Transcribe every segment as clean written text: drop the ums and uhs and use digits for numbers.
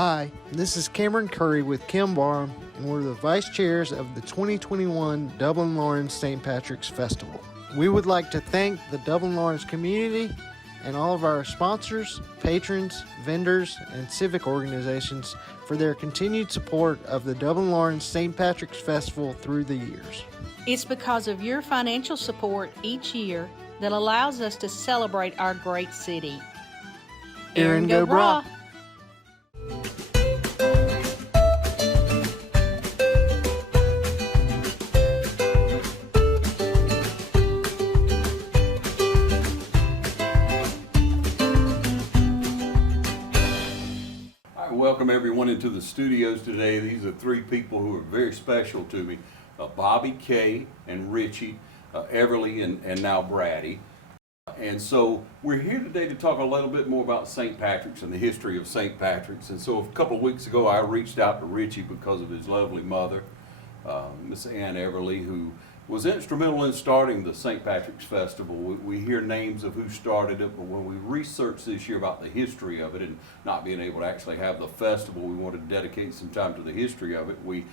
Hi, this is Cameron Curry with Kim Barham, and we're the vice chairs of the 2021 Dublin Lawrence St. Patrick's Festival. We would like to thank the Dublin Lawrence community and all of our sponsors, patrons, vendors, and civic organizations for their continued support of the Dublin Lawrence St. Patrick's Festival through the years. It's because of your financial support each year that allows us to celebrate our great city. Erin Go Bragh! Welcome everyone into the studios today. These are three people who are very special to me. Bobby, Kay, and Richie, Everly, and now Brady. And so we're here today to talk a little bit more about St. Patrick's and the history of St. Patrick's. And so a couple of weeks ago I reached out to Richie because of his lovely mother, Miss Ann Everly, who was instrumental in starting the St. Patrick's Festival. We hear names of who started it, but when we researched this year about the history of it and not being able to actually have the festival, we wanted to dedicate some time to the history of it. We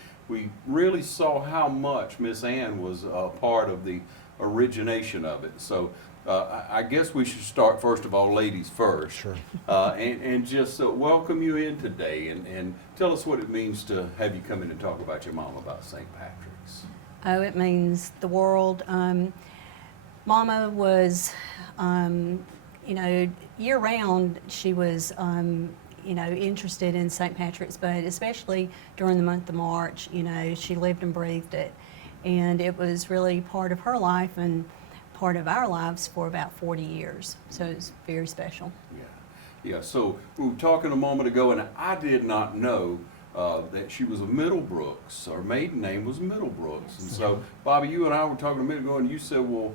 really saw how much Miss Ann was a part of the origination of it. So I guess we should start, first of all, ladies first. Sure. And just welcome you in today and tell us what it means to have you come in and talk about your mom about St. Patrick's. Oh, it means the world. Mama was, year round she was, interested in St. Patrick's, but especially during the month of March, she lived and breathed it. And it was really part of her life and part of our lives for about 40 years. So it's very special. Yeah. So we were talking a moment ago, and I did not know that she was a Middlebrooks. Her maiden name was Middlebrooks. And so, Bobby, you and I were talking a minute ago, and you said, well,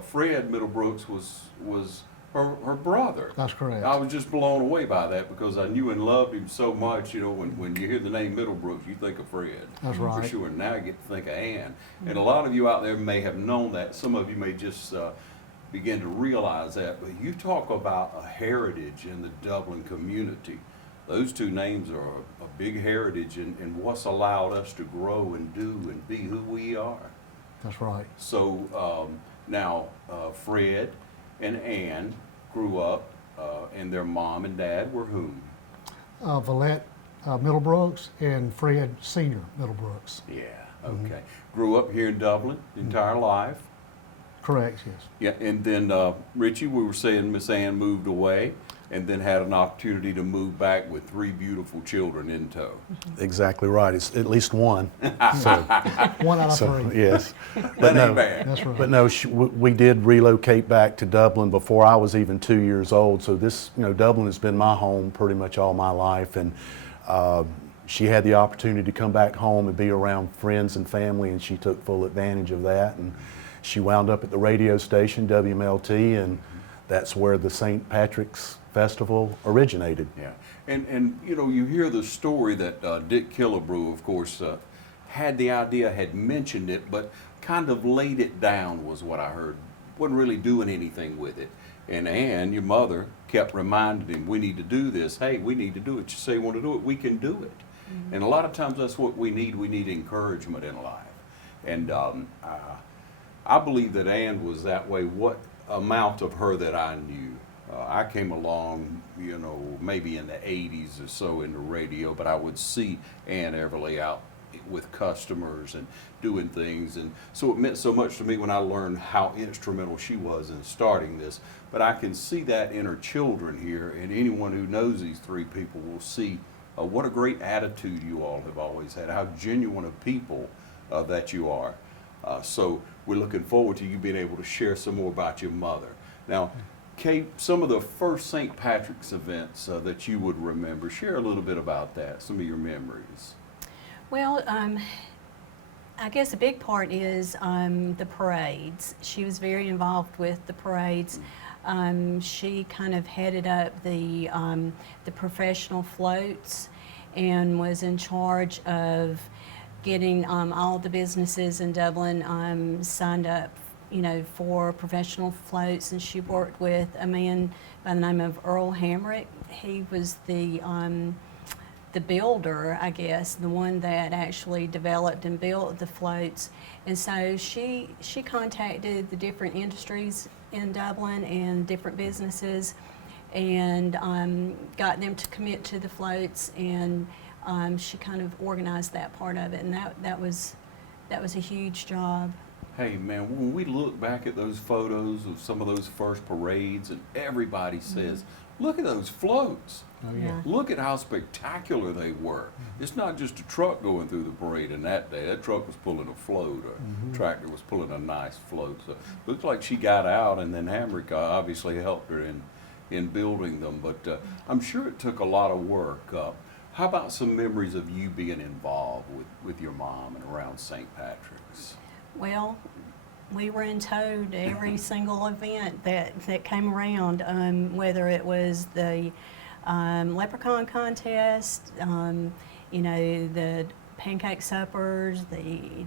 Fred Middlebrooks was her brother. That's correct. I was just blown away by that because I knew and loved him so much. When you hear the name Middlebrooks, you think of Fred. That's right. For sure. And now you get to think of Ann. And a lot of you out there may have known that. Some of you may just begin to realize that. But you talk about a heritage in the Dublin community. Those two names are a big heritage in what's allowed us to grow and do and be who we are. That's right. So now Fred and Ann grew up, and their mom and dad were whom? Valette Middlebrooks and Fred Sr. Middlebrooks. Yeah, okay. Grew up here in Dublin the entire life. Correct, yes. Yeah, and then Richie, we were saying Miss Ann moved away and then had an opportunity to move back with three beautiful children in tow. Exactly right. It's at least one. So, one out of three. Yes. That ain't bad. That's right. But no, we did relocate back to Dublin before I was even 2 years old. So this, Dublin has been my home pretty much all my life. And she had the opportunity to come back home and be around friends and family, and she took full advantage of that. And she wound up at the radio station, WMLT, and that's where the St. Patrick's Festival originated. Yeah, and you hear the story that Dick Killebrew, of course, had the idea, had mentioned it, but kind of laid it down was what I heard. Wasn't really doing anything with it. And Ann, your mother, kept reminding him, we need to do this. Hey, we need to do it. You say you want to do it, we can do it. Mm-hmm. And a lot of times that's what we need. We need encouragement in life. And I believe that Ann was that way. What amount of her that I knew. I came along, maybe in the 80s or so in the radio, but I would see Ann Everly out with customers and doing things. And so it meant so much to me when I learned how instrumental she was in starting this. But I can see that in her children here, and anyone who knows these three people will see what a great attitude you all have always had, how genuine of people that you are. So we're looking forward to you being able to share some more about your mother. Now, Kate, some of the first St. Patrick's events that you would remember, share a little bit about that, some of your memories. Well, I guess a big part is the parades. She was very involved with the parades. She kind of headed up the professional floats and was in charge of getting all the businesses in Dublin signed up, for professional floats. And she worked with a man by the name of Earl Hamrick. He was the the builder, I guess, the one that actually developed and built the floats. And so she contacted the different industries in Dublin and different businesses, and got them to commit to the floats, and she kind of organized that part of it, and that was a huge job. Hey man, when we look back at those photos of some of those first parades, and everybody says, look at those floats. Oh, Yeah. Look at how spectacular they were. It's not just a truck going through the parade in that day. That truck was pulling a float, or tractor was pulling a nice float. So it looks like she got out, and then Hamrick obviously helped her in building them. But I'm sure it took a lot of work. How about some memories of you being involved with your mom and around St. Patrick's? Well, we were in tow to every single event that came around, whether it was the leprechaun contest, you know, the pancake suppers,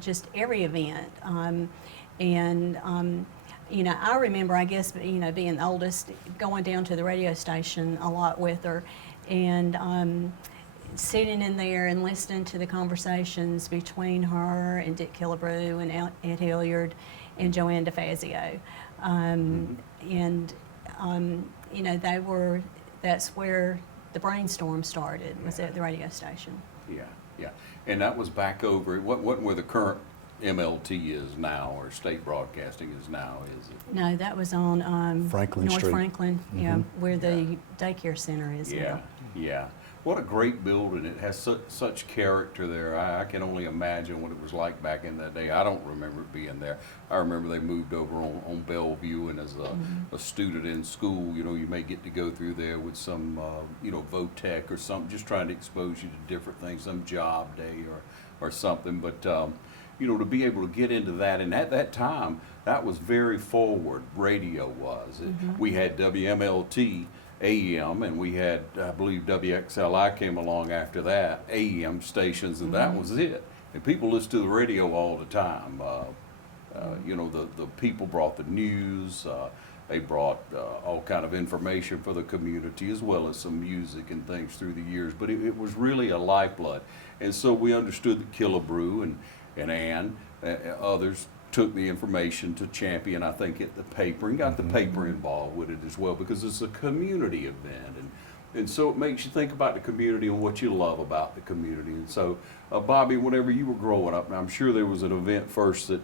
just every event. You know, I remember, I guess, you know, being the oldest, going down to the radio station a lot with her, and sitting in there and listening to the conversations between her and Dick Killebrew and Ed Hilliard and Joanne DeFazio. You know, that's where the brainstorm started, was at the radio station. Yeah, yeah. And that was back over, what where the current MLT is now, or state broadcasting is now, is it? No, that was on Franklin North Street. Franklin, yeah, where the daycare center is Yeah, now. yeah. What a great building. It has such character there. I can only imagine what it was like back in that day. I don't remember it being there. I remember they moved over on Bellevue, and as a student in school, you know, you may get to go through there with some, you know, VOTEC or something, just trying to expose you to different things, some job day or something. But, you know, to be able to get into that, and at that time, that was very forward, radio was. We had WMLT, AM, and we had, I believe, WXLI came along after that, AM stations, and that was it. And people listened to the radio all the time. You know, the people brought the news, they brought all kind of information for the community, as well as some music and things through the years. But it was really a lifeblood. And so we understood that Killebrew and Ann, others, took the information to champion, I think, at the paper, and got the paper involved with it as well, because it's a community event, and so it makes you think about the community and what you love about the community. And so, Bobby, whenever you were growing up, I'm sure there was an event first that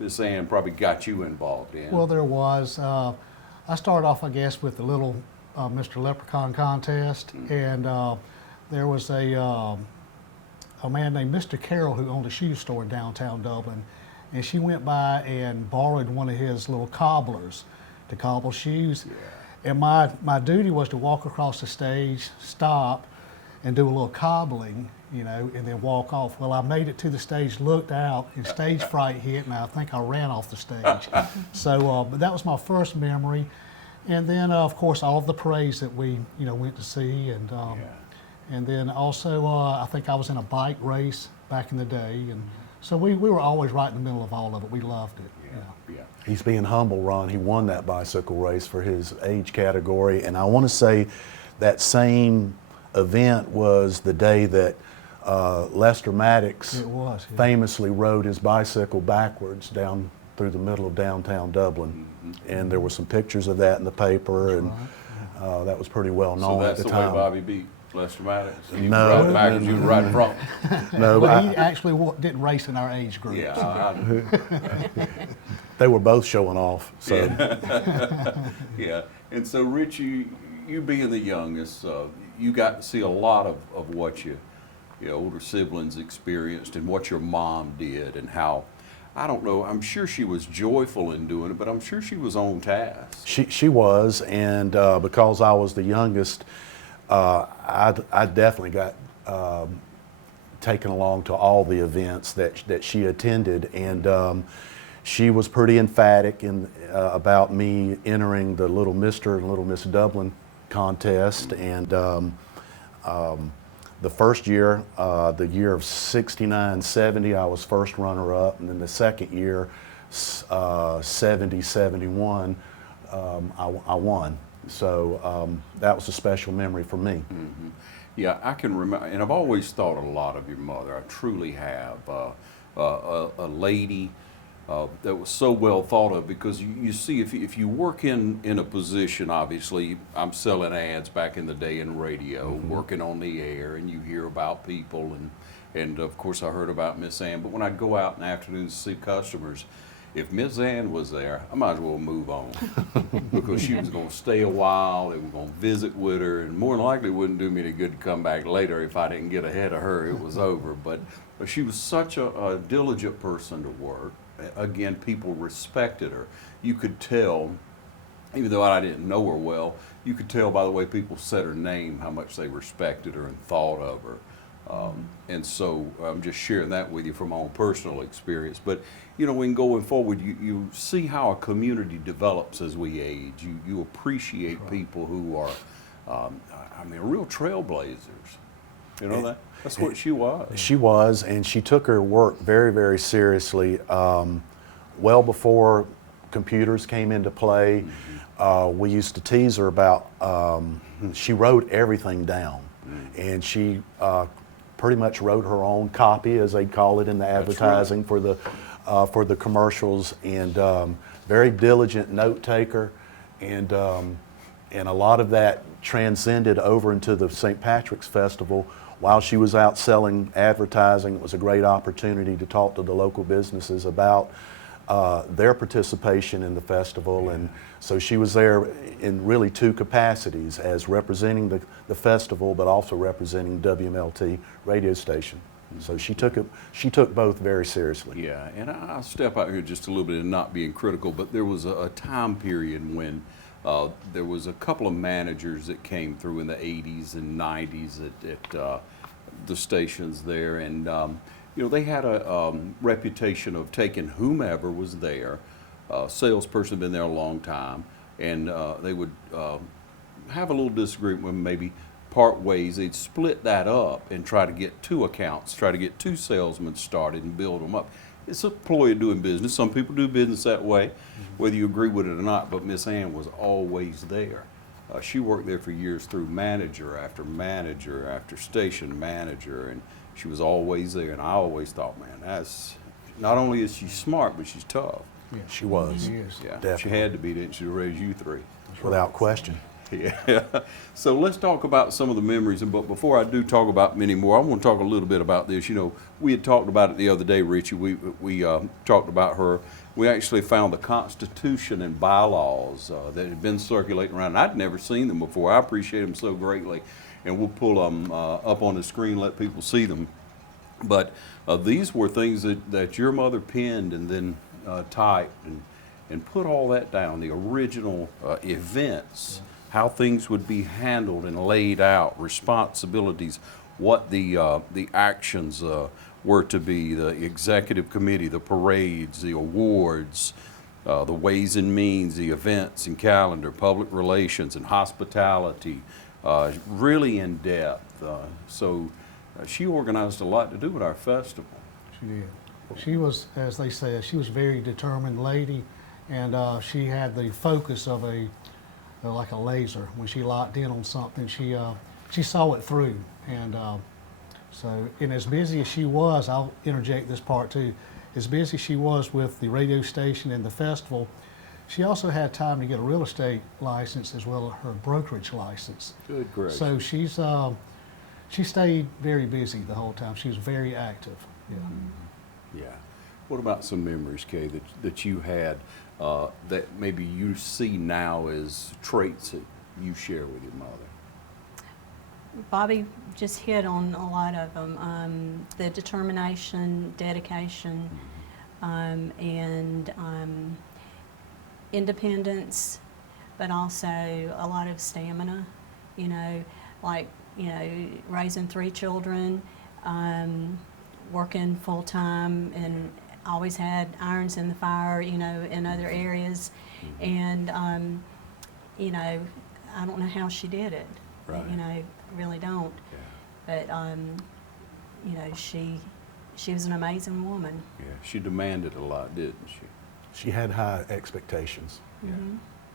Miss Ann probably got you involved in. Well, there was. I started off, I guess, with the little Mr. Leprechaun contest, and there was a man named Mr. Carroll who owned a shoe store in downtown Dublin, and she went by and borrowed one of his little cobblers to cobble shoes. Yeah. And my duty was to walk across the stage, stop, and do a little cobbling, you know, and then walk off. Well, I made it to the stage, looked out, and stage fright hit, and I think I ran off the stage. So, but that was my first memory. And then, of course, all of the parades that we, you know, went to see, and then also, I think I was in a bike race back in the day, and so we were always right in the middle of all of it. We loved it. Yeah. He's being humble, Ron. He won that bicycle race for his age category. And I want to say that same event was the day that Lester Maddox famously rode his bicycle backwards down through the middle of downtown Dublin. And there were some pictures of that in the paper, and that was pretty well known at the time. So that's the way Bobby beat Lester Maddox? And No. You were riding backwards, you were riding front. No, But he actually didn't race in our age group. Yeah, they were both showing off. So yeah. And so, Rich, you being the youngest, you got to see a lot of what your older siblings experienced and what your mom did, and how, I don't know, I'm sure she was joyful in doing it, but I'm sure she was on task. She was, and because I was the youngest, I definitely got taken along to all the events that she attended, and she was pretty emphatic about me entering the Little Mr. and Little Miss Dublin contest. And the first year, the year of '69-'70, I was first runner-up, and then the second year, '70-'71, I won. So that was a special memory for me. Yeah, I can remember, and I've always thought a lot of your mother. I truly have. A lady that was so well thought of, because you see, if you work in a position, obviously, I'm selling ads back in the day in radio, working on the air, and you hear about people, and of course I heard about Miss Ann, but when I'd go out in the afternoon to see customers, if Miss Ann was there, I might as well move on because she was going to stay a while. They were going to visit with her, and more than likely it wouldn't do me any good to come back later if I didn't get ahead of her. It was over. But she was such a diligent person to work. Again, people respected her. You could tell, even though I didn't know her well, you could tell by the way people said her name how much they respected her and thought of her. And so I'm just sharing that with you from my own personal experience. But, you know, when going forward, you see how a community develops as we age. You appreciate people who are, I mean, real trailblazers. You know, that's what she was. She was, and she took her work very, very seriously. Well before computers came into play, we used to tease her about, she wrote everything down. And she pretty much wrote her own copy, as they call it in the advertising, for the commercials, and very diligent note taker, and a lot of that transcended over into the St. Patrick's Festival. While she was out selling advertising, it was a great opportunity to talk to the local businesses about their participation in the festival, and so she was there in really two capacities, as representing the festival, but also representing WMLT radio station. So she took both very seriously. Yeah, and I'll step out here just a little bit and not being critical, but there was a time period when there was a couple of managers that came through in the 80s and 90s at the stations there, and you know, they had a reputation of taking whomever was there. Salesperson had been there a long time, and they would have a little disagreement when maybe part ways. They'd split that up and try to get two accounts, try to get two salesmen started and build them up. It's a ploy of doing business. Some people do business that way, whether you agree with it or not, but Miss Ann was always there. She worked there for years through manager after station manager, and she was always there. And I always thought, man, that's, not only is she smart, but she's tough. Yeah, she was. She is. Yeah, Definitely. she had to be, didn't she, to raise you three? Without question. Yeah. So let's talk about some of the memories. But before I do talk about many more, I want to talk a little bit about this. You know, we had talked about it the other day, Richie. We talked about her. We actually found the Constitution and bylaws that had been circulating around. I'd never seen them before. I appreciate them so greatly. And we'll pull them up on the screen, let people see them. But these were things that your mother penned and then typed and put all that down, the original events, how things would be handled and laid out, responsibilities, what the actions were to be, the executive committee, the parades, the awards, the ways and means, the events and calendar, public relations and hospitality, really in depth. So she organized a lot to do with our festival. She did. She was, as they said, she was a very determined lady, and she had the focus of like a laser. When she locked in on something, she saw it through. And so, and as busy as she was, I'll interject this part too, as busy as she was with the radio station and the festival, she also had time to get a real estate license as well as her brokerage license. Good gracious. So she stayed very busy the whole time. She was very active. Yeah. Yeah. What about some memories, Kay, that you had that maybe you see now as traits that you share with your mother? Bobby just hit on a lot of them. The determination, dedication, and independence, but also a lot of stamina. You know, like, you know, raising 3 children, working full time, and always had irons in the fire, you know, in other areas. And, you know, I don't know how she did it. Right. You know, really don't. Yeah. But, you know, she was an amazing woman. Yeah. She demanded a lot, didn't she? She had high expectations. Yeah.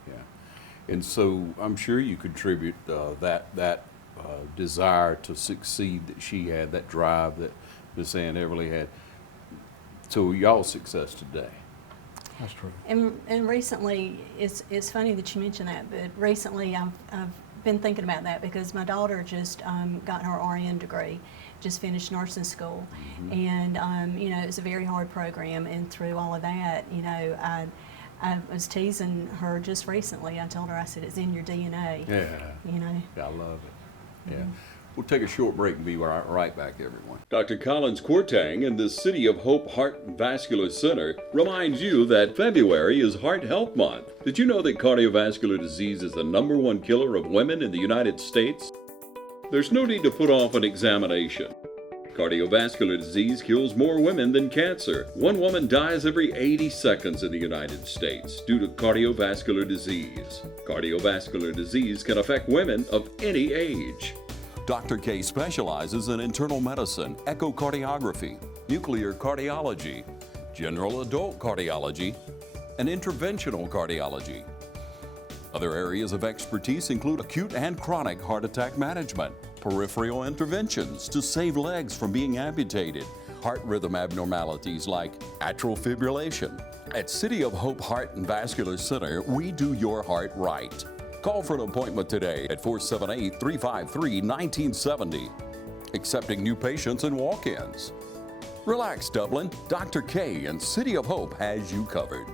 Yeah. And so I'm sure you contribute that desire to succeed that she had, that drive that Miss Ann Everly had. So y'all's success today. That's true. And recently, it's funny that you mention that, but recently I've been thinking about that because my daughter just got her RN degree, just finished nursing school, and you know, it's a very hard program, and through all of that, you know, I was teasing her just recently. I told her, I said, it's in your DNA. Yeah. You know. I love it. Yeah. We'll take a short break and be right back, everyone. Dr. Collins Courtang and the City of Hope Heart and Vascular Center reminds you that February is Heart Health Month. Did you know that cardiovascular disease is the #1 killer of women in the United States? There's no need to put off an examination. Cardiovascular disease kills more women than cancer. One woman dies every 80 seconds in the United States due to cardiovascular disease. Cardiovascular disease can affect women of any age. Dr. K specializes in internal medicine, echocardiography, nuclear cardiology, general adult cardiology, and interventional cardiology. Other areas of expertise include acute and chronic heart attack management, peripheral interventions to save legs from being amputated, heart rhythm abnormalities like atrial fibrillation. At City of Hope Heart and Vascular Center, we do your heart right. Call for an appointment today at 478-353-1970. Accepting new patients and walk-ins. Relax, Dublin. Dr. K and City of Hope has you covered.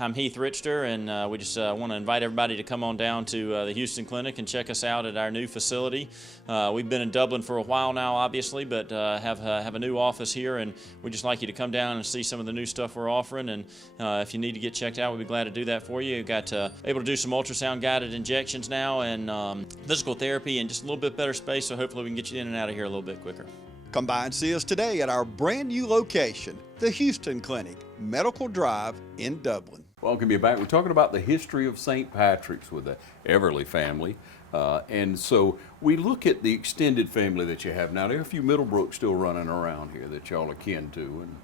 I'm Heath Richter, and we just want to invite everybody to come on down to the Houston Clinic and check us out at our new facility. We've been in Dublin for a while now, obviously, but have a new office here, and we'd just like you to come down and see some of the new stuff we're offering. And if you need to get checked out, we'd be glad to do that for you. We've got able to do some ultrasound-guided injections now, and physical therapy, and just a little bit better space, so hopefully we can get you in and out of here a little bit quicker. Come by and see us today at our brand new location, the Houston Clinic, Medical Drive in Dublin. Welcome you back. We're talking about the history of St. Patrick's with the Everly family. And so we look at the extended family that you have now. There are a few Middlebrooks still running around here that y'all are kin to, and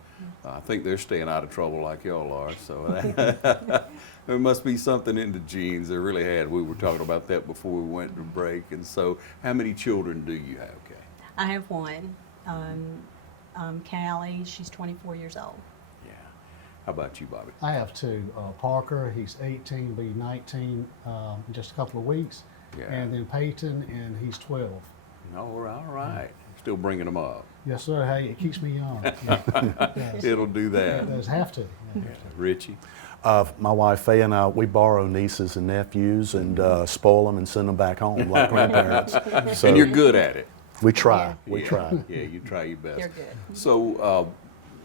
I think they're staying out of trouble like y'all are. So there must be something in the genes. There really had. We were talking about that before we went to break. And so how many children do you have, Kay? I have one. Callie, she's 24 years old. Yeah. How about you, Bobby? I have two. Parker, he's 18, be 19 in just a couple of weeks. Yeah. And then Peyton, and he's 12. All right. Still bringing them up. Yes, sir. Hey, it keeps me young. Yes. It'll do that. It does have to. Yeah. Richie? My wife Faye and I, we borrow nieces and nephews and spoil them and send them back home like grandparents. So And you're good at it. we try. Yeah. We try. Yeah, you try your best. They're good. So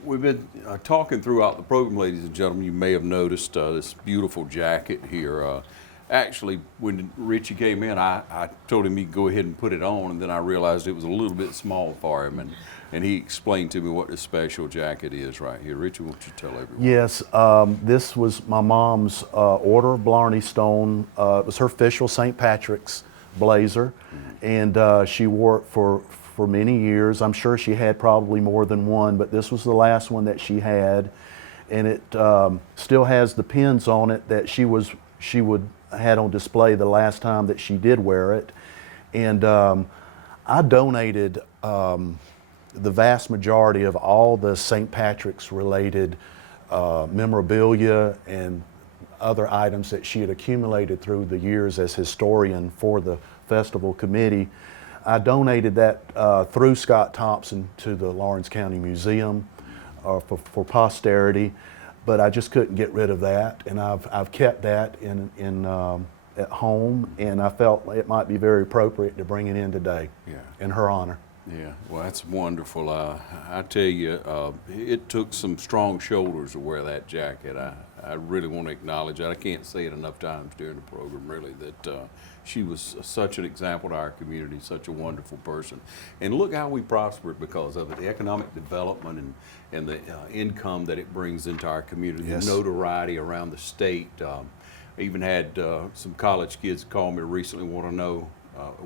we've been talking throughout the program, ladies and gentlemen. You may have noticed this beautiful jacket here. Actually, when Richie came in, I told him he'd go ahead and put it on, and then I realized it was a little bit small for him, and he explained to me what this special jacket is right here. Richie, won't you tell everyone? Yes, this was my mom's Order of Blarney Stone. It was her official St. Patrick's blazer, and she wore it for many years. I'm sure she had probably more than one, but this was the last one that she had, and it still has the pins on it that she would had on display the last time that she did wear it. And I donated the vast majority of all the St. Patrick's related memorabilia and other items that she had accumulated through the years as historian for the festival committee. I donated that through Scott Thompson to the Lawrence County Museum for posterity. But I just couldn't get rid of that, and I've kept that at home, and I felt it might be very appropriate to bring it in today, in her honor. Yeah, well, that's wonderful. I tell you, it took some strong shoulders to wear that jacket. I really want to acknowledge that. I can't say it enough times during the program, really, that she was such an example to our community, such a wonderful person. And look how we prospered because of it, the economic development and the income that it brings into our community, Yes. the notoriety around the state. I even had some college kids call me recently, want to know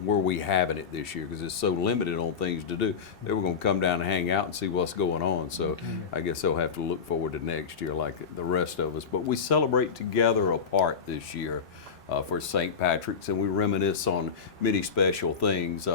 where we having it this year because it's so limited on things to do. They were going to come down and hang out and see what's going on. So I guess they'll have to look forward to next year like the rest of us. But we celebrate together apart this year for St. Patrick's, and we reminisce on many special things.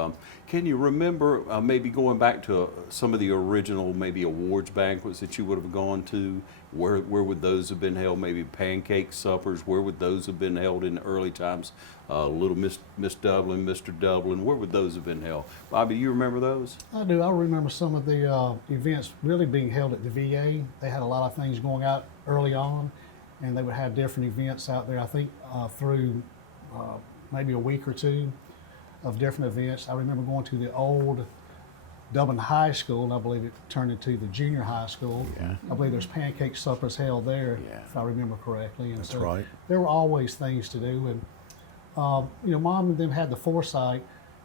Can you remember maybe going back to some of the original maybe awards banquets that you would have gone to? Where would those have been held? Maybe pancake suppers, where would those have been held in the early times? Little Miss Dublin, Mr. Dublin, where would those have been held? Bobby, you remember those? I do. I remember some of the events really being held at the VA. They had a lot of things going out early on, and they would have different events out there. I think through maybe a week or two of different events. I remember going to the old Dublin High School, and I believe it turned into the junior high school. Yeah. I believe there's pancake suppers held there, Yeah. if I remember correctly. And That's so right. there were always things to do, and Mom and them had the foresight,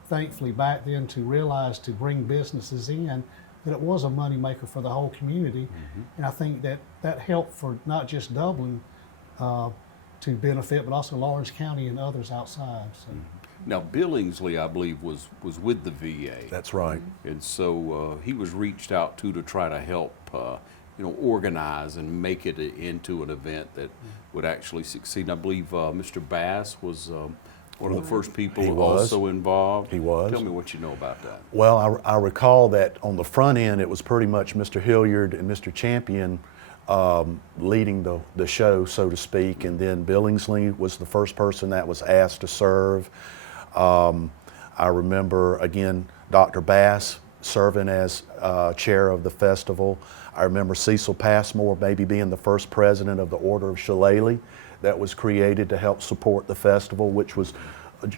thankfully back then, to realize to bring businesses in, that it was a money maker for the whole community. And I think that helped for not just Dublin to benefit, but also Lawrence County and others outside. So. Now, Billingsley, I believe, was with the VA. That's right. And so he was reached out to try to help, organize and make it into an event that would actually succeed. And I believe Mr. Bass was one of the first people He was. also involved. He was. Tell me what you know about that. Well, I recall that on the front end, it was pretty much Mr. Hilliard and Mr. Champion leading the show, so to speak, and then Billingsley was the first person that was asked to serve. I remember, again, Dr. Bass serving as chair of the festival. I remember Cecil Passmore maybe being the first president of the Order of Shillelagh that was created to help support the festival, which was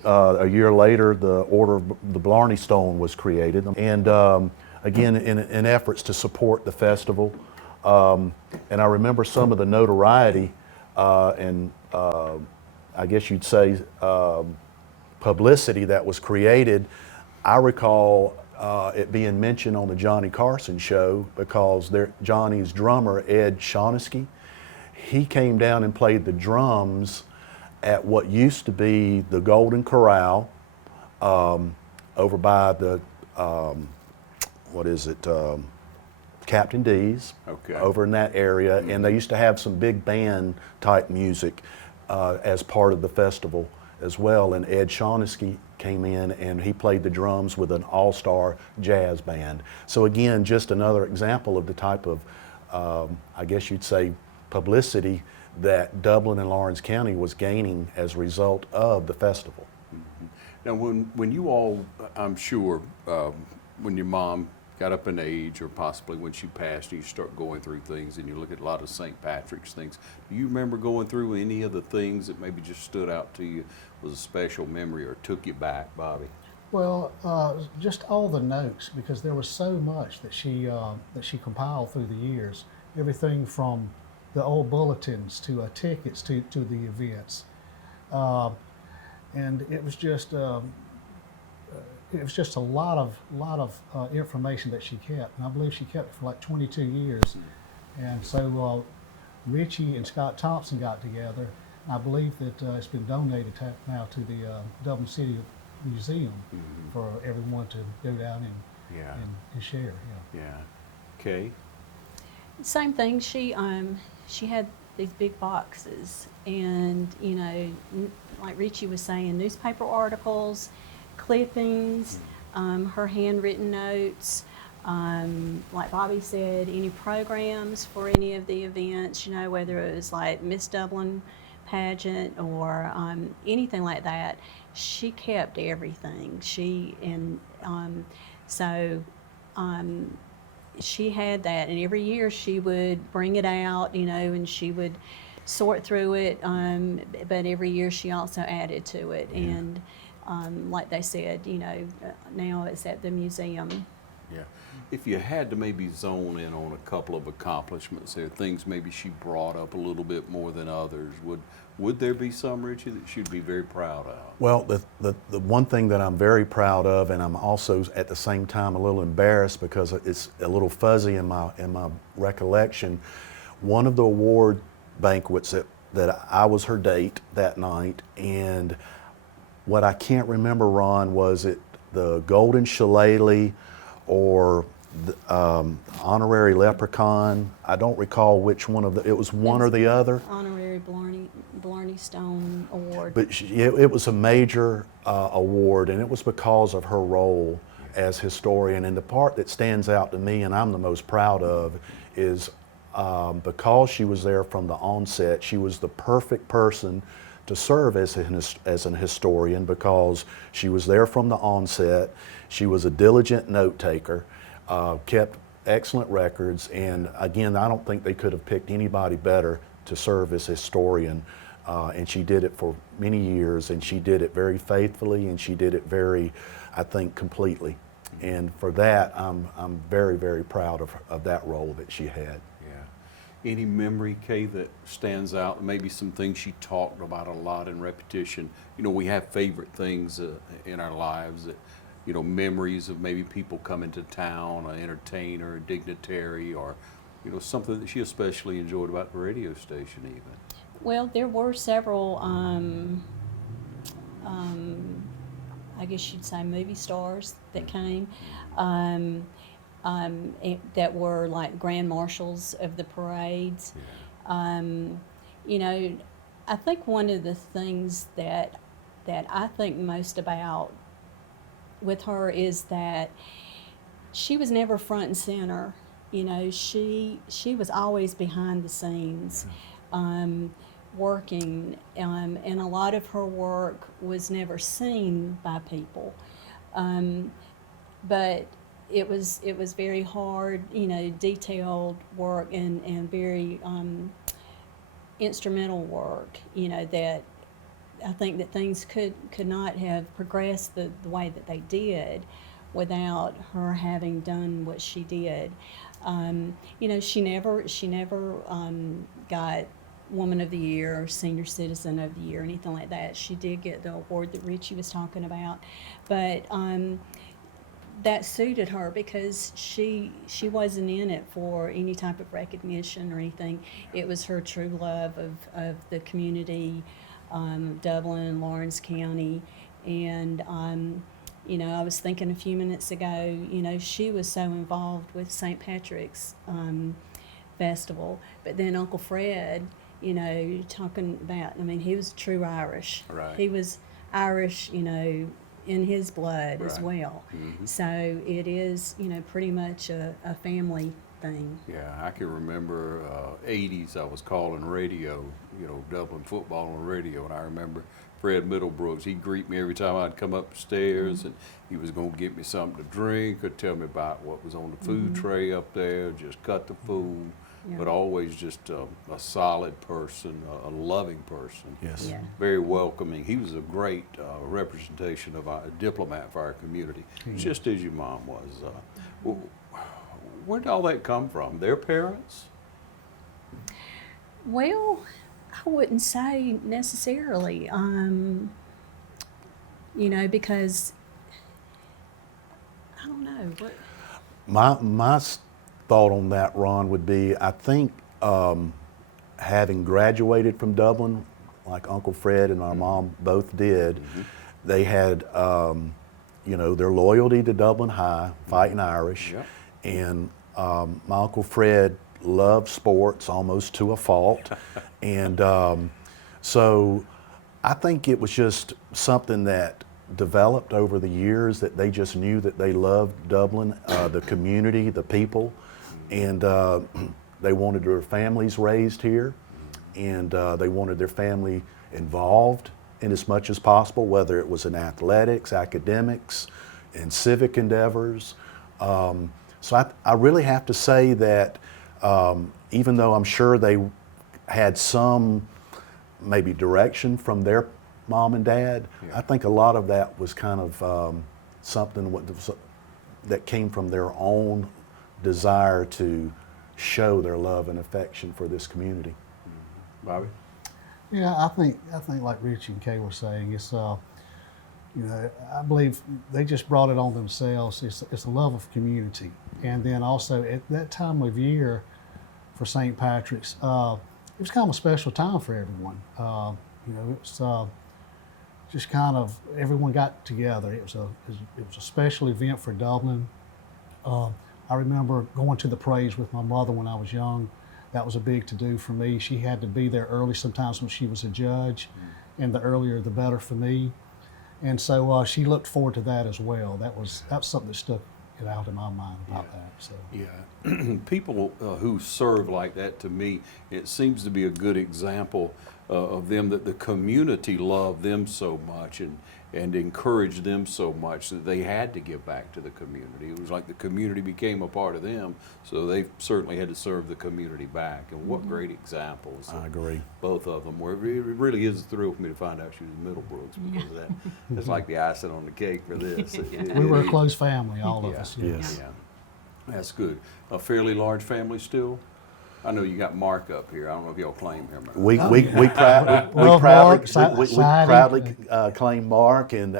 a year later, the Order of the Blarney Stone was created. And again, in efforts to support the festival. And I remember some of the notoriety and I guess you'd say publicity that was created. I recall it being mentioned on the Johnny Carson show because Johnny's drummer, Ed Shaughnessy, he came down and played the drums at what used to be the Golden Corral over by the, Captain D's, Okay. over in that area, and they used to have some big band type music as part of the festival as well, and Ed Shaughnessy came in and he played the drums with an all-star jazz band. So again, just another example of the type of, I guess you'd say, publicity that Dublin and Lawrence County was gaining as a result of the festival. Now, when you all, I'm sure, when your mom got up in age, or possibly when she passed, you start going through things and you look at a lot of St. Patrick's things. Do you remember going through any of the things that maybe just stood out to you, was a special memory, or took you back, Bobby? Well, just all the notes, because there was so much that she compiled through the years. Everything from the old bulletins to tickets to the events, and it was just a lot of information that she kept, and I believe she kept it for like 22 years. And so Richie and Scott Thompson got together. I believe that it's been donated now to the Dublin City Museum for everyone to go down and share. Yeah. Okay. Same thing. She had these big boxes, and like Richie was saying, newspaper articles, clippings, her handwritten notes. Like Bobby said, any programs for any of the events, whether it was like Miss Dublin pageant or anything like that, she kept everything. She had that, and every year she would bring it out, and she would sort through it, but every year she also added to it. Yeah. And like they said, now it's at the museum. Yeah. If you had to maybe zone in on a couple of accomplishments there, things maybe she brought up a little bit more than others, would there be some, Richie, that she'd be very proud of? Well, the one thing that I'm very proud of, and I'm also at the same time a little embarrassed because it's a little fuzzy in my recollection, one of the award banquets that I was her date that night, and what I can't remember, Ron, was it the Golden Shillelagh or honorary leprechaun. I don't recall which one of the, it was one or the other. Honorary Blarney Stone Award. But it was a major award, and it was because of her role as historian. And the part that stands out to me, and I'm the most proud of, is because she was there from the onset, she was the perfect person to serve as an historian, because she was there from the onset. She was a diligent note taker, kept excellent records, and again, I don't think they could have picked anybody better to serve as historian. And she did it for many years, and she did it very faithfully, and she did it very, I think, completely. And for that, I'm very, very proud of that role that she had. Yeah. Any memory, Kay, that stands out? Maybe some things she talked about a lot in repetition. You know, we have favorite things in our lives that, you know, memories of maybe people coming to town, an entertainer, a dignitary, or, you know, something that she especially enjoyed about the radio station even. Well, there were several, I guess you'd say movie stars that came, that were like grand marshals of the parades. You know, I think one of the things that I think most about with her is that she was never front and center. You know, she was always behind the scenes. Working, and a lot of her work was never seen by people, but it was very hard, you know, detailed work and very instrumental work, you know, that I think that things could not have progressed the way that they did without her having done what she did. You know, she never got Woman of the Year or Senior Citizen of the Year or anything like that. She did get the award that Richie was talking about, but that suited her because she wasn't in it for any type of recognition or anything. It was her true love of the community, Dublin, Lawrence County, and you know, I was thinking a few minutes ago, you know, she was so involved with St. Patrick's Festival, but then Uncle Fred, you know, talking about, I mean, he was true Irish. Right. He was Irish, you know, in his blood as well. Mm-hmm. So it is, you know, pretty much a family thing. Yeah, I can remember 80s, I was calling radio, you know, Dublin football on radio, and I remember Fred Middlebrooks, he'd greet me every time I'd come upstairs, and he was going to get me something to drink or tell me about what was on the food tray up there, just cut the food. Yeah. But always just a solid person, a loving person. Yes. Yeah. Very welcoming. He was a great representation of a diplomat for our community, just as your mom was. Where did all that come from? Their parents? Well, I wouldn't say necessarily, you know, because I don't know. My thought on that, Ron, would be, I think having graduated from Dublin, like Uncle Fred and our mom both did, they had, you know, their loyalty to Dublin High, fighting Irish, and my Uncle Fred loved sports almost to a fault, and so I think it was just something that developed over the years, that they just knew that they loved Dublin, the community, the people, and they wanted their families raised here, and they wanted their family involved in as much as possible, whether it was in athletics, academics, and civic endeavors. So I really have to say that even though I'm sure they had some maybe direction from their mom and dad, I think a lot of that was kind of something that came from their own desire to show their love and affection for this community. Bobby? Yeah, I think like Richie and Kay were saying, it's you know, I believe they just brought it on themselves. It's a love of community, and then also at that time of year for St. Patrick's, it was kind of a special time for everyone. You know, it was just kind of everyone got together. It was a special event for Dublin. I remember going to the parades with my mother when I was young. That was a big to-do for me. She had to be there early sometimes when she was a judge, and the earlier the better for me. And so she looked forward to that as well. That's something that stuck it out in my mind about that. So. Yeah, people who serve like that, to me, it seems to be a good example of them, that the community loved them so much and encouraged them so much that they had to give back to the community. It was like the community became a part of them, so they certainly had to serve the community back. And what great examples. I agree. Both of them were. It really is a thrill for me to find out she was Middlebrooks, because that's like the icing on the cake for this. We were a close family, all of us. Yes. Yeah, that's good. A fairly large family still? I know you got Mark up here. I don't know if y'all claim him or not. Well, Mark, we proudly claim Mark and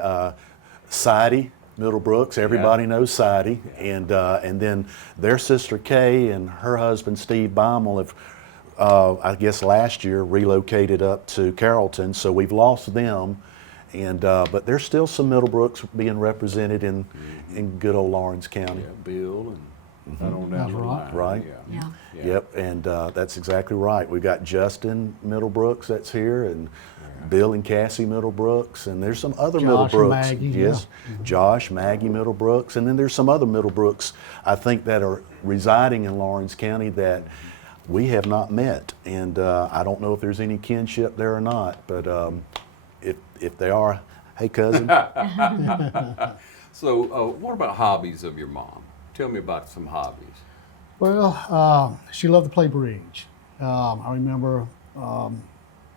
Sadie Middlebrooks. Everybody knows Sadie, and then their sister Kay and her husband Steve Baumel have, I guess last year, relocated up to Carrollton. So we've lost them, and but there's still some Middlebrooks being represented in good old Lawrence County. Yeah, Bill and right on down the line. Right. Yeah. Yep, and that's exactly right. We've got Justin Middlebrooks that's here, and Bill and Cassie Middlebrooks, and there's some other Josh and Middlebrooks. Maggie, Yes, Josh, Maggie Middlebrooks, and then there's some other Middlebrooks I think that are residing in Lawrence County that we have not met, and I don't know if there's any kinship there or not, but if they are, hey cousin. So what about hobbies of your mom? Tell me about some hobbies. Well, she loved to play bridge. I remember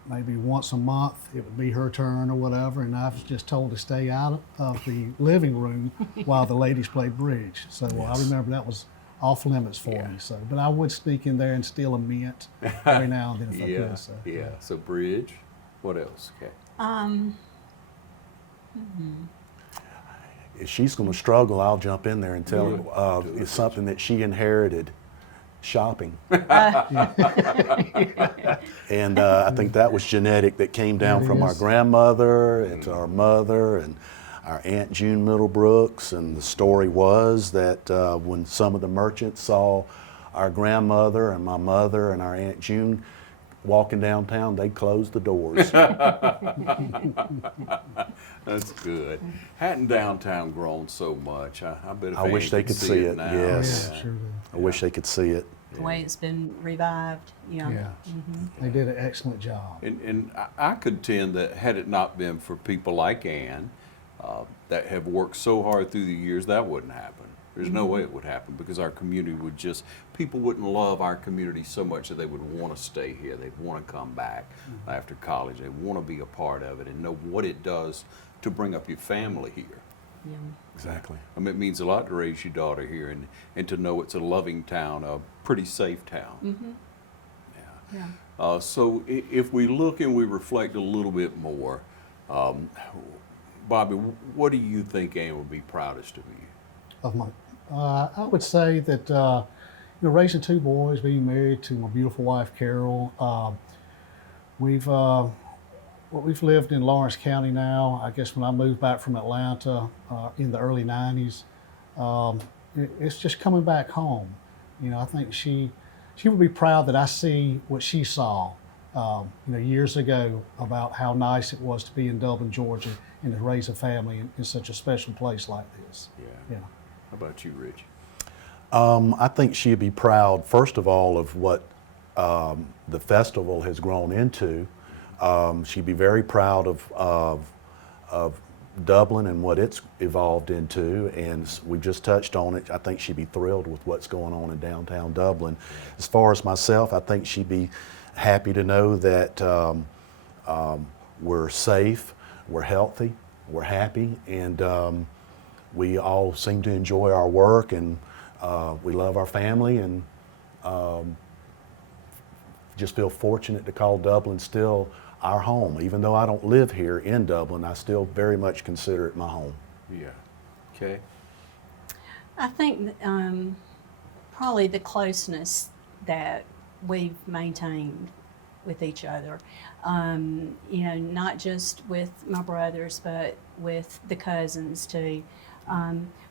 maybe once a month it would be her turn or whatever, and I was just told to stay out of the living room while the ladies played bridge. So I remember that was off limits for me. So, but I would sneak in there and steal a mint every now and then if I could. So. Yeah. So bridge. What else? Okay. If she's going to struggle, I'll jump in there and tell her it's something that she inherited, shopping. And I think that was genetic, that came down from our grandmother and to our mother and our Aunt June Middlebrooks. And the story was that when some of the merchants saw our grandmother and my mother and our Aunt June walking downtown, they closed the doors. That's good. Hadn't downtown grown so much? I bet if I wish they could see it. now. Yes. Yeah, sure did. I wish they could see it. The way it's been revived, Yeah, they did an excellent job. And I contend that had it not been for people like Ann that have worked so hard through the years, that wouldn't happen. There's no way it would happen, because our community would just, people wouldn't love our community so much that they would want to stay here. They'd want to come back after college. They want to be a part of it and know what it does to bring up your family here. yeah. Exactly. I mean, it means a lot to raise your daughter here and to know it's a loving town, a pretty safe town. Yeah. So if we look and we reflect a little bit more, Bobby, what do you think Ann would be proudest of you? Of my, I would say that raising two boys, being married to my beautiful wife Carol, we've lived in Lawrence County now. I guess when I moved back from Atlanta in the early '90s, it's just coming back home. I think she would be proud that I see what she saw, years ago, about how nice it was to be in Dublin, Georgia, and to raise a family in such a special place like this. Yeah. How about you, Rich? I think she'd be proud, first of all, of what the festival has grown into. She'd be very proud of Dublin and what it's evolved into, and we just touched on it. I think she'd be thrilled with what's going on in downtown Dublin. As far as myself, I think she'd be happy to know that we're safe, we're healthy, we're happy, and we all seem to enjoy our work, and we love our family, and just feel fortunate to call Dublin still our home. Even though I don't live here in Dublin, I still very much consider it my home. Yeah. Okay. I think probably the closeness that we've maintained with each other, not just with my brothers, but with the cousins too.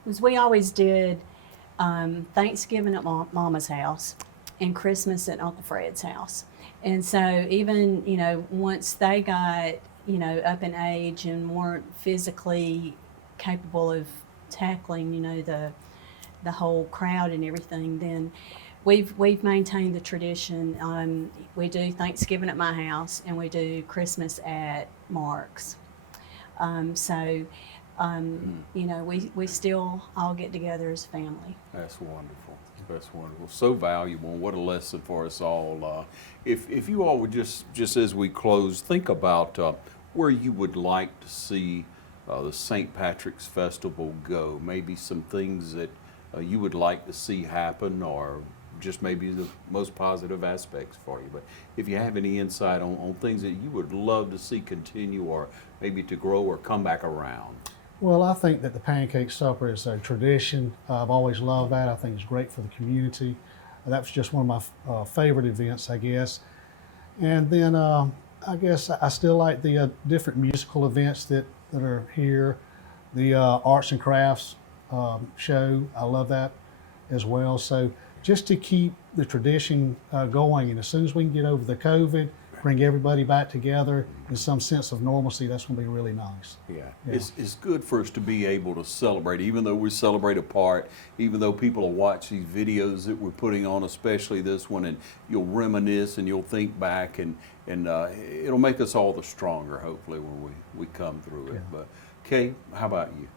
Was we always did Thanksgiving at Mama's house, and Christmas at Uncle Fred's house. And so even, once they got, up in age and weren't physically capable of tackling, the whole crowd and everything, then we've maintained the tradition. We do Thanksgiving at my house, and we do Christmas at Mark's. We still all get together as a family. That's wonderful. That's wonderful. So valuable. What a lesson for us all. If you all would just as we close, think about where you would like to see the St. Patrick's Festival go. Maybe some things that you would like to see happen, or just maybe the most positive aspects for you. But if you have any insight on things that you would love to see continue, or maybe to grow or come back around. Well, I think that the pancake supper is a tradition. I've always loved that. I think it's great for the community. That was just one of my favorite events, I guess. And then I guess I still like the different musical events that are here. The arts and crafts show, I love that as well. So just to keep the tradition going, and as soon as we can get over the COVID, bring everybody back together in some sense of normalcy, that's going to be really nice. Yeah. It's good for us to be able to celebrate, even though we celebrate apart, even though people will watch these videos that we're putting on, especially this one, and you'll reminisce and you'll think back, and it'll make us all the stronger, hopefully, when we come through it. But Kay, how about you?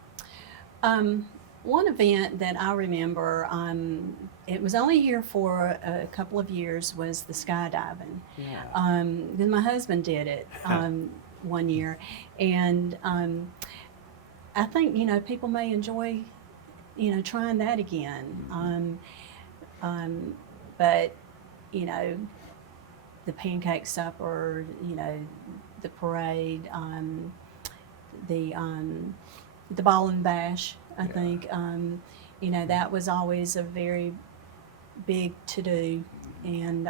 One event that I remember, it was only here for a couple of years, was the skydiving. Yeah. Then my husband did it one year, and I think people may enjoy trying that again. But the pancake supper, the parade, the ball and bash. I think, that was always a very big to-do, and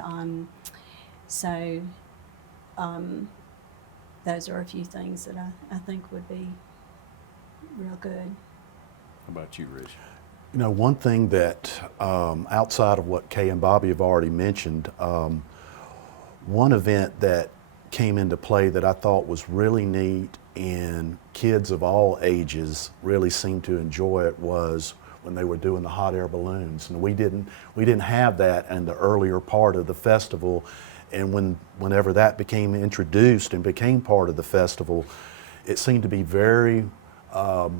those are a few things that I think would be real good. How about you, Rich? One thing that, outside of what Kay and Bobby have already mentioned, one event that came into play that I thought was really neat and kids of all ages really seemed to enjoy it was when they were doing the hot air balloons. And we didn't have that in the earlier part of the festival, and whenever that became introduced and became part of the festival, it seemed to be very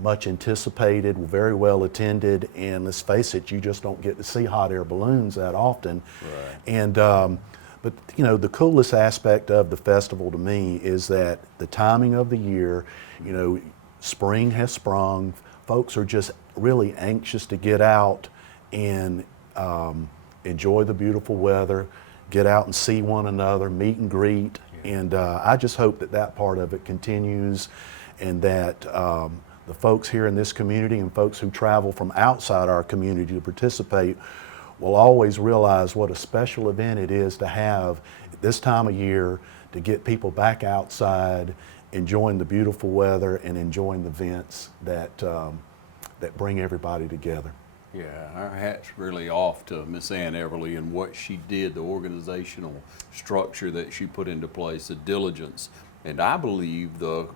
much anticipated, very well attended, and let's face it, you just don't get to see hot air balloons that often. Right. And but the coolest aspect of the festival to me is that the timing of the year, spring has sprung. Folks are just really anxious to get out and enjoy the beautiful weather, get out and see one another, meet and greet. And I just hope that part of it continues, and that the folks here in this community and folks who travel from outside our community to participate will always realize what a special event it is to have at this time of year, to get people back outside, enjoying the beautiful weather and enjoying the events that bring everybody together. Yeah, our hat's really off to Miss Ann Everly and what she did, the organizational structure that she put into place, the diligence, and I believe the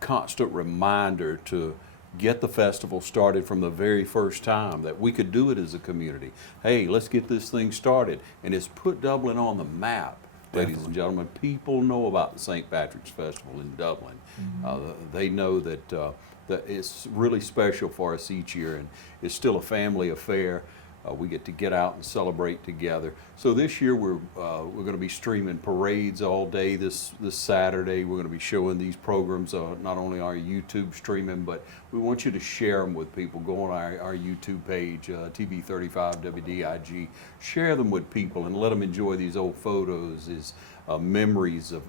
constant reminder to get the festival started from the very first time, that we could do it as a community. Hey, let's get this thing started. And it's put Dublin on the map, ladies and gentlemen. People know about the St. Patrick's Festival in Dublin. They know that it's really special for us each year, and it's still a family affair. We get out and celebrate together. So this year we're going to be streaming parades all day this Saturday. We're going to be showing these programs not only our YouTube streaming, but we want you to share them with people. Go on our YouTube page, TV35 WDIG. Share them with people and let them enjoy these old photos, these memories of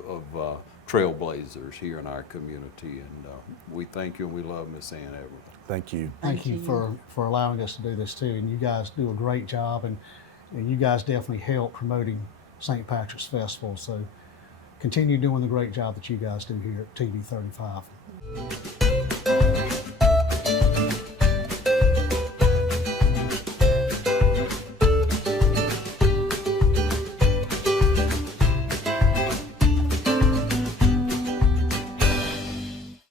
trailblazers here in our community. And we thank you and we love Miss Ann Everett. Thank you. Thank you for allowing us to do this too, and you guys do a great job, and you guys definitely help promoting St. Patrick's Festival, so continue doing the great job that you guys do here at TV35.